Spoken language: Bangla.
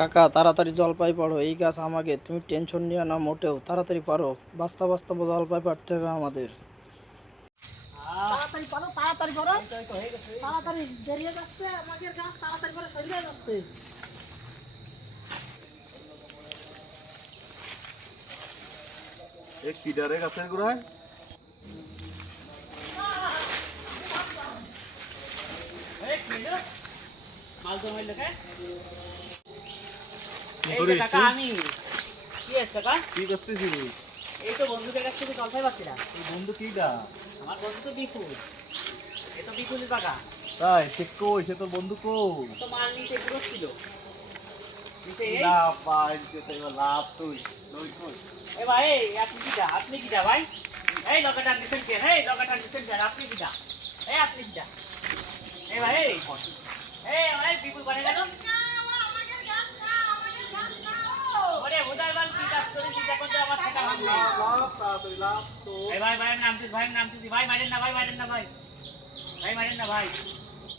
কাকা তাড়াতাড়ি জলপাই পাড়ো, এই গাছ আমাকে, তুমি টেনশন নিও না মোটেও, তাড়াতাড়ি পারো, বাস্তা বাস্তা জলপাই পাড়তে হবে আমাদের। তাড়াতাড়ি পারো, তাড়াতাড়ি পারো, তাড়াতাড়ি বেরিয়ে যাচ্ছে আমাদের গাছ, তাড়াতাড়ি করে সরিয়ে যাচ্ছে। এক কিডারে গাছের গোড়ায় কি করতেছিস? এই তো বন্ধুদের কাছ থেকে জলপাই পাচ্ছিলাম। এই বন্ধু কিডা? আমার বন্ধু তো বিপুল, এ তো বিপুলের কাকা। তাই সে কই? সে তোর বন্ধু কই? তো মাল নিতে পুরো ছিল নিতে এই। লাভ পাই যেতে লাভ তুই তুই কই? এ ভাই আপনি কিটা, আপনি কিটা ভাই? এই লোকাটা নিছেন কেন? এই লোকাটা নিছেন কেন? আপনি কিটা? এই আপনি কিটা? এই ভাই এই ভাই বিপুল করে গেল। ওরে বোধাই বাল কি কাজ করে কি করতে আমার টাকা ভাঙবে। লাভ তাড়াতাড়ি লাভ তো। এই ভাই ভাই নামতিস ভাই, নামতিস ভাই, মারেন না ভাই, মারেন না ভাই, ভাই মারেন না ভাই।